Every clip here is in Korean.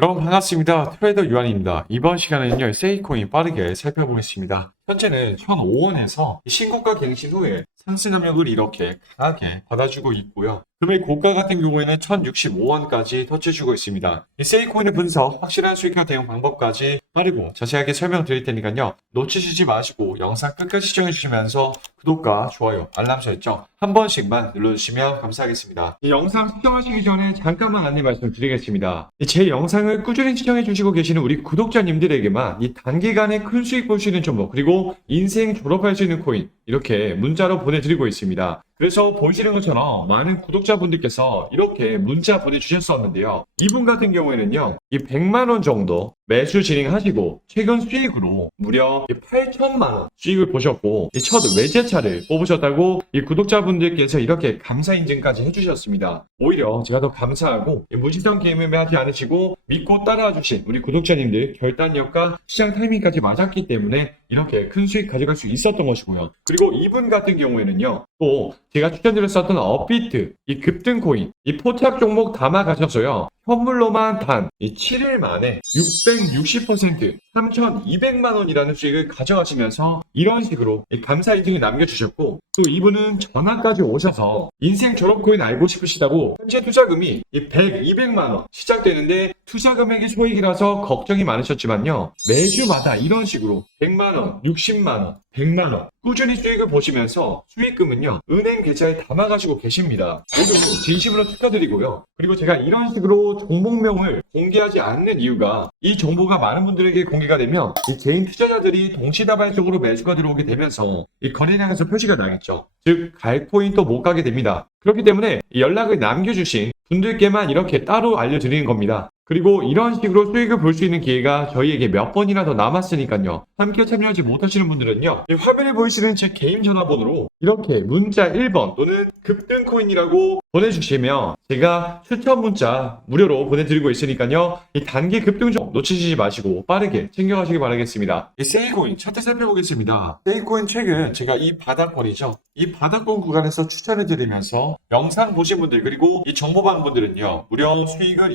여러분 반갑습니다. 트레이더 유한입니다. 이번 시간에는요, 세이코인 빠르게 살펴보겠습니다. 현재는 1,005원에서 신고가 갱신 후에 상승 압력을 이렇게 강하게 받아주고 있고요. 금일 고가 같은 경우에는 1,065원까지 터치해주고 있습니다. 이 세이코인의 분석, 확실한 수익화 대응 방법까지 빠르고 자세하게 설명드릴 테니까요. 놓치시지 마시고 영상 끝까지 시청해주시면서 구독과 좋아요, 알람 설정 한 번씩만 눌러주시면 감사하겠습니다. 이 영상 시청하시기 전에 잠깐만 안내 말씀드리겠습니다. 제 영상을 꾸준히 시청해주시고 계시는 우리 구독자님들에게만 이 단기간에 큰 수익 볼 수 있는 정보 그리고 인생 졸업할 수 있는 코인 이렇게 문자로 보내드리고 있습니다. 그래서 보시는 것처럼 많은 구독자분들께서 이렇게 문자 보내주셨었는데요. 이분 같은 경우에는요, 이 100만 원 정도 매수 진행하시고, 최근 수익으로 무려 8천만 원 수익을 보셨고, 이첫 외제차를 뽑으셨다고 이 구독자분들께서 이렇게 감사 인증까지 해주셨습니다. 오히려 제가 더 감사하고, 이 무지성 게임을 하지 않으시고, 믿고 따라와 주신 우리 구독자님들 결단력과 시장 타이밍까지 맞았기 때문에 이렇게 큰 수익 가져갈 수 있었던 것이고요. 그리고 이분 같은 경우에는요, 또 제가 추천드렸었던 업비트, 이 급등 코인, 이 포착 종목 담아 가셔서요. 현물로만 단 이 7일 만에 660% 3,200만 원이라는 수익을 가져가시면서 이런 식으로 이 감사 인증을 남겨주셨고 또 이분은 전화까지 오셔서 인생 졸업 코인 알고 싶으시다고 현재 투자금이 이 100, 200만 원 시작되는데 투자 금액이 소액이라서 걱정이 많으셨지만요 매주마다 이런 식으로 100만 원, 60만 원, 100만 원 꾸준히 수익을 보시면서 수익금은요 은행 계좌에 담아가시고 계십니다. 모두 진심으로 축하드리고요. 그리고 제가 이런 식으로 종목명을 공개하지 않는 이유가 이 정보가 많은 분들에게 공개가 되면 이 개인 투자자들이 동시다발적으로 매수가 들어오게 되면서 이 거래량에서 표시가 나겠죠. 즉 갈코인도 못 가게 됩니다. 그렇기 때문에 이 연락을 남겨주신 분들께만 이렇게 따로 알려드리는 겁니다. 그리고 이런 식으로 수익을 볼 수 있는 기회가 저희에게 몇 번이나 더 남았으니까요. 함께 참여하지 못하시는 분들은요. 이 화면에 보이시는 제 개인 전화번호로 이렇게 문자 1번 또는 급등 코인이라고 보내주시면 제가 추천 문자 무료로 보내드리고 있으니까요. 이 단기 급등 좀 놓치시지 마시고 빠르게 챙겨가시기 바라겠습니다. 이 세이코인 차트 살펴보겠습니다. 세이코인 최근 제가 이 바닥권이죠. 이 바닥권 구간에서 추천해드리면서 영상 보신 분들 그리고 이 정보방 분들은요. 무려 수익을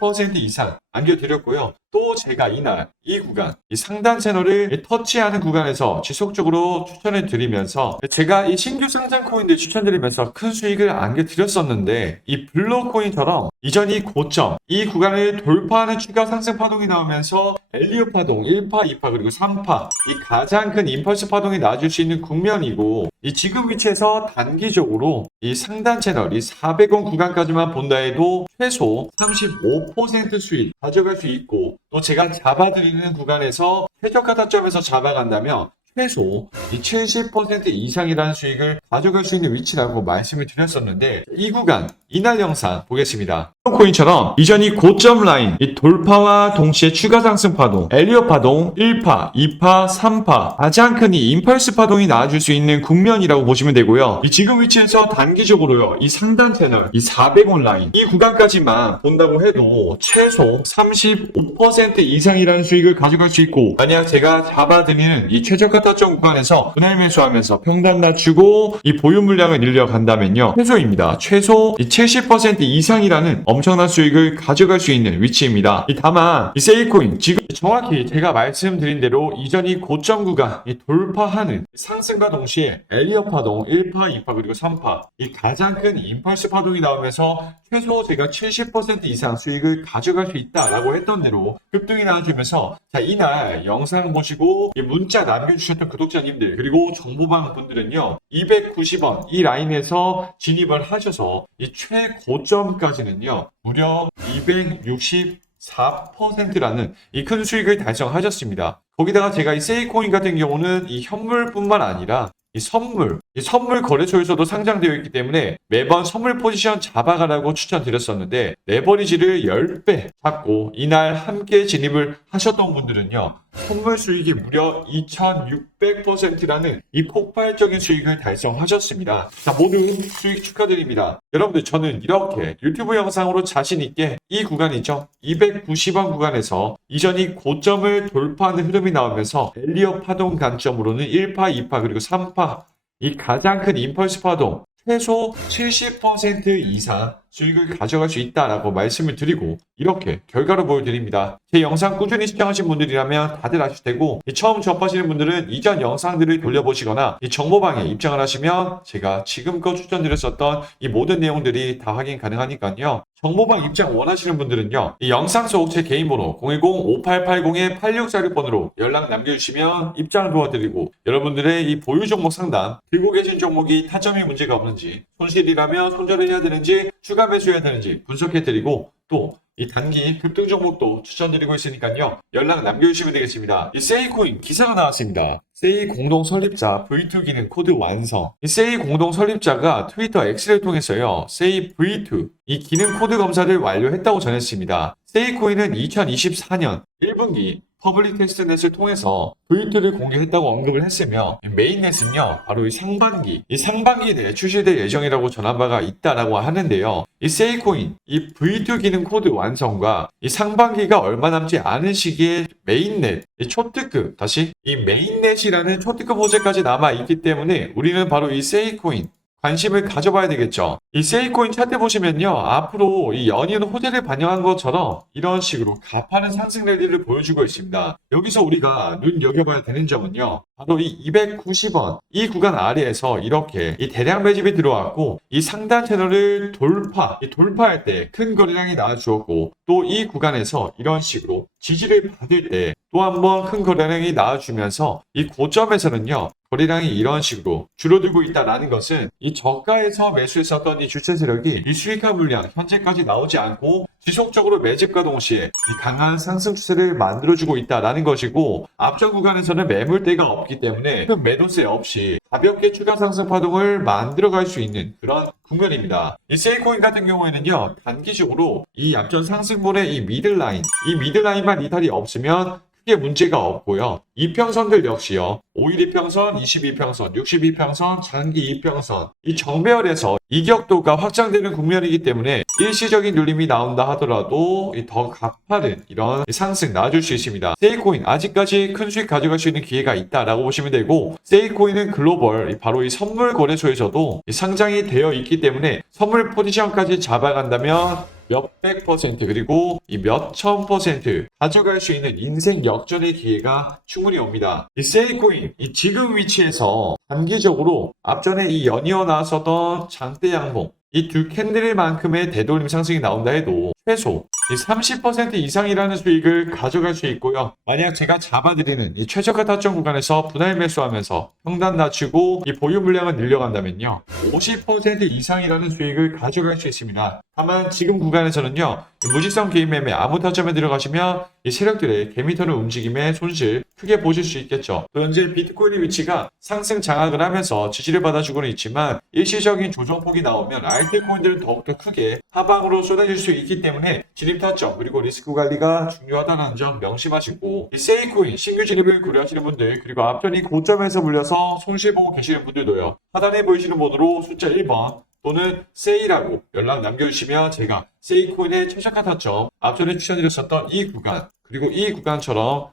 200% 이상 안겨드렸고요. 또 제가 이날 이 구간 이 상단 채널을 터치하는 구간에서 지속적으로 추천해 드리면서 제가 이 신규 상장 코인들 추천드리면서 큰 수익을 안겨 드렸었는데 이 블록코인처럼 이전 이 고점 이 구간을 돌파하는 추가 상승 파동이 나오면서 엘리오 파동 1파 2파 그리고 3파 이 가장 큰 임펄스 파동이 나줄 수 있는 국면이고 이 지금 위치에서 단기적으로 이 상단 채널 이 400원 구간까지만 본다 해도 최소 35% 수익 가져갈 수 있고 또 제가 잡아드리는 구간에서 최저가 타점에서 잡아간다면 최소 이 70% 이상이라는 수익을 가져갈 수 있는 위치라고 말씀을 드렸었는데 이 구간 이날 영상 보겠습니다. 코인처럼 이전이 고점 라인 이 돌파와 동시에 추가 상승 파동, 엘리어 파동 1파, 2파, 3파 가장 큰 이 임펄스 파동이 나와줄 수 있는 국면이라고 보시면 되고요. 이 지금 위치에서 단기적으로요. 이 상단 채널, 이 400원 라인 이 구간까지만 본다고 해도 최소 35% 이상이라는 수익을 가져갈 수 있고 만약 제가 잡아드리는 이 최저가 타점 구간에서 분할 매수하면서 평단 낮추고 이 보유 물량을 늘려간다면요. 최소입니다. 최소 이70% 이상이라는 엄청난 수익을 가져갈 수 있는 위치입니다. 이 다만 이 세이코인 지금 정확히 제가 말씀드린 대로 이전이 고점 구간 이 돌파하는 상승과 동시에 엘리어 파동 1파, 2파 그리고 3파 이 가장 큰 임펄스 파동이 나오면서 최소 제가 70% 이상 수익을 가져갈 수 있다라고 했던 대로 급등이 나와주면서 자 이날 영상 보시고 이 문자 남겨주셨던 구독자님들 그리고 정보방 분들은요 290원 이 라인에서 진입을 하셔서 이 최 고점까지는요 무려 264%라는 이 큰 수익을 달성하셨습니다. 거기다가 제가 이 세이코인 같은 경우는 이 현물뿐만 아니라 이 선물, 이 선물 거래소에서도 상장되어 있기 때문에 매번 선물 포지션 잡아가라고 추천드렸었는데 레버리지를 10배 잡고 이날 함께 진입을 하셨던 분들은요. 선물 수익이 무려 2600%라는 이 폭발적인 수익을 달성하셨습니다. 자, 모두 수익 축하드립니다. 여러분들 저는 이렇게 유튜브 영상으로 자신 있게 이 구간이죠. 290원 구간에서 이전이 고점을 돌파하는 흐름이 나오면서 엘리어 파동 관점으로는 1파, 2파 그리고 3파 이 가장 큰 임펄스 파동 최소 70% 이상 수익을 가져갈 수 있다라고 말씀을 드리고 이렇게 결과를 보여드립니다. 제 영상 꾸준히 시청하신 분들이라면 다들 아실 테고 이 처음 접하시는 분들은 이전 영상들을 돌려보시거나 이 정보방에 입장을 하시면 제가 지금껏 추천드렸었던 이 모든 내용들이 다 확인 가능하니까요. 정보방 입장 원하시는 분들은요. 이 영상 속 제 개인 번호 010-5880-8646번으로 연락 남겨주시면 입장을 도와드리고 여러분들의 이 보유 종목 상담 들고 계신 종목이 타점이 문제가 없는지 손실이라면 손절을 해야 되는지 추가 매수해야 되는지 분석해드리고 또 이 단기 급등 종목도 추천드리고 있으니까요. 연락 남겨주시면 되겠습니다. 이 세이코인 기사가 나왔습니다. 세이 공동 설립자 V2 기능 코드 완성. 이 세이 공동 설립자가 트위터 X를 통해서요. 세이 V2 이 기능 코드 검사를 완료했다고 전했습니다. 세이코인은 2024년 1분기 퍼블릭 테스트넷을 통해서 V2를 공개했다고 언급을 했으며 메인넷은요 바로 이 상반기 이 상반기 내에 출시될 예정이라고 전한 바가 있다라고 하는데요. 이 세이코인 이 V2 기능 코드 완성과 이 상반기가 얼마 남지 않은 시기에 메인넷 이 초특급 다시 이 메인넷이라는 초특급 호재까지 남아 있기 때문에 우리는 바로 이 세이코인 관심을 가져봐야 되겠죠. 이 세이코인 차트 보시면요. 앞으로 이 연이은 호재를 반영한 것처럼 이런 식으로 가파른 상승 랠리를 보여주고 있습니다. 여기서 우리가 눈여겨봐야 되는 점은요. 바로 이 290원 이 구간 아래에서 이렇게 이 대량 매집이 들어왔고 이 상단 채널을 돌파 이 돌파할 때 큰 거래량이 나와주었고 또 이 구간에서 이런 식으로 지지를 받을 때 또 한번 큰 거래량이 나와주면서 이 고점에서는요 거래량이 이런 식으로 줄어들고 있다라는 것은 이 저가에서 매수했었던 이 주체 세력이 이 수익화 물량 현재까지 나오지 않고 지속적으로 매집과 동시에 이 강한 상승 추세를 만들어주고 있다라는 것이고 앞전 구간에서는 매물대가 없기 때문에 큰 매도세 없이 가볍게 추가 상승 파동을 만들어갈 수 있는 그런 국면입니다. 이 세이코인 같은 경우에는요 단기적으로 이 앞전 상승분의 이 미들라인 이 미들라인만 이탈이 없으면 크게 문제가 없고요. 이평선들 역시요. 5일 이평선, 22평선, 62평선, 장기 2평선. 이 정배열에서 이격도가 확장되는 국면이기 때문에 일시적인 눌림이 나온다 하더라도 이더 가파른 이런 상승 나와줄 수 있습니다. 세이코인 아직까지 큰 수익 가져갈 수 있는 기회가 있다라고 보시면 되고 세이코인은 글로벌 바로 이 선물 거래소에서도 이 상장이 되어 있기 때문에 선물 포지션까지 잡아간다면 몇백 퍼센트 그리고 이 몇천 퍼센트 가져갈 수 있는 인생 역전의 기회가 충분히 옵니다. 이 세이코인 이 지금 위치에서 단기적으로 앞전에 이 연이어 나왔었던 장대 양봉 이 두 캔들만큼의 되돌림 상승이 나온다 해도 최소 이 30% 이상이라는 수익을 가져갈 수 있고요. 만약 제가 잡아드리는 이 최저가 타점 구간에서 분할 매수하면서 평단 낮추고 이 보유 물량을 늘려간다면요. 50% 이상이라는 수익을 가져갈 수 있습니다. 다만 지금 구간에서는요. 이 무직성 개인 매매 아무 타점에 들어가시면 이 세력들의 개미터를 움직임에 손실 크게 보실 수 있겠죠. 또 현재 비트코인의 위치가 상승 장악을 하면서 지지를 받아주고는 있지만 일시적인 조정폭이 나오면 알트코인들은 더욱더 크게 하방으로 쏟아질 수 있기 때문에 진입 타점 그리고 리스크 관리가 중요하다는 점 명심하시고 이 세이코인 신규 진입을 고려하시는 분들 그리고 앞전이 고점에서 물려서 손실 보고 계시는 분들도요. 하단에 보이시는 번호로 숫자 1번 또는 세이라고 연락 남겨주시면 제가 세이코인의 최저가 타점 앞전에 추천드렸었던 이 구간 그리고 이 구간처럼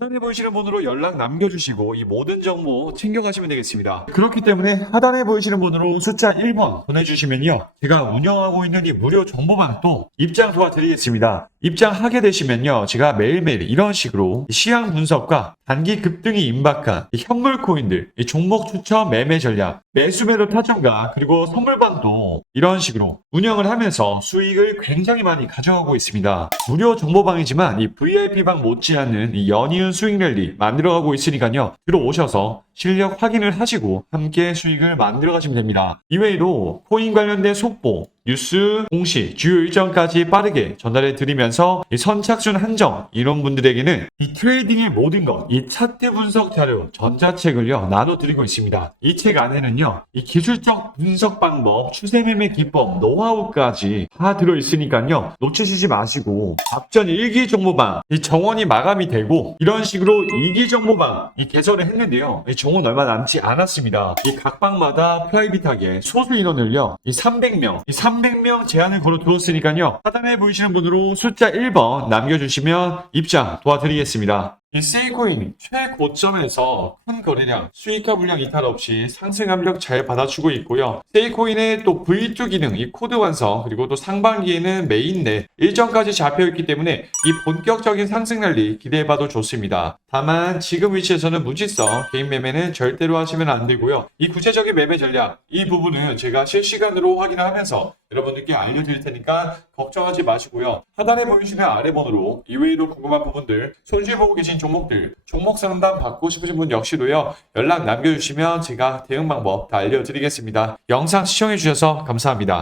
하단에 보이시는 번호로 연락 남겨주시고 이 모든 정보 챙겨가시면 되겠습니다. 그렇기 때문에 하단에 보이시는 번호로 숫자 1번 보내주시면요. 제가 운영하고 있는 이 무료 정보방도 입장 도와드리겠습니다. 입장하게 되시면요. 제가 매일매일 이런 식으로 시향 분석과 단기 급등이 임박한 이 현물 코인들, 이 종목 추천 매매 전략, 매수 매도 타점과 그리고 선물방도 이런 식으로 운영을 하면서 수익을 굉장히 많이 가져가고 있습니다. 무료 정보방이지만 이 VIP방 못지않은 이 연이은 수익 랠리 만들어가고 있으니까요. 들어오셔서 실력 확인을 하시고 함께 수익을 만들어 가시면 됩니다. 이외에도 코인 관련된 속보, 뉴스, 공시, 주요 일정까지 빠르게 전달해 드리면서 이 선착순 한정 이런 분들에게는 이 트레이딩의 모든 것, 이 차트 분석 자료 전자책을요 나눠 드리고 있습니다. 이 책 안에는요 이 기술적 분석 방법, 추세 매매 기법, 노하우까지 다 들어 있으니까요 놓치시지 마시고 앞전 1기 정보방 이 정원이 마감이 되고 이런 식으로 2기 정보방 이 개설을 했는데요 이 정원 얼마 남지 않았습니다. 이 각 방마다 프라이빗하게 소수 인원을요 이 300명 이 300명 제한을 걸어 두었으니까요 하단에 보이시는 분으로 숫자 1번 남겨주시면 입장 도와드리겠습니다. 이 세이코인 최고점에서 큰 거래량, 수익화 물량 이탈 없이 상승 압력 잘 받아주고 있고요. 세이코인의 또 V2 기능, 이 코드 완성, 그리고 또 상반기에는 메인넷 일정까지 잡혀있기 때문에 이 본격적인 상승 랠리 기대해봐도 좋습니다. 다만 지금 위치에서는 무지성, 개인 매매는 절대로 하시면 안 되고요. 이 구체적인 매매 전략, 이 부분은 제가 실시간으로 확인을 하면서 여러분들께 알려드릴 테니까 걱정하지 마시고요. 하단에 보이시는 아래 번호로 이외에도 궁금한 부분들, 손실 보고 계신 종목들, 종목 상담 받고 싶으신 분 역시도요. 연락 남겨주시면 제가 대응 방법 다 알려드리겠습니다. 영상 시청해주셔서 감사합니다.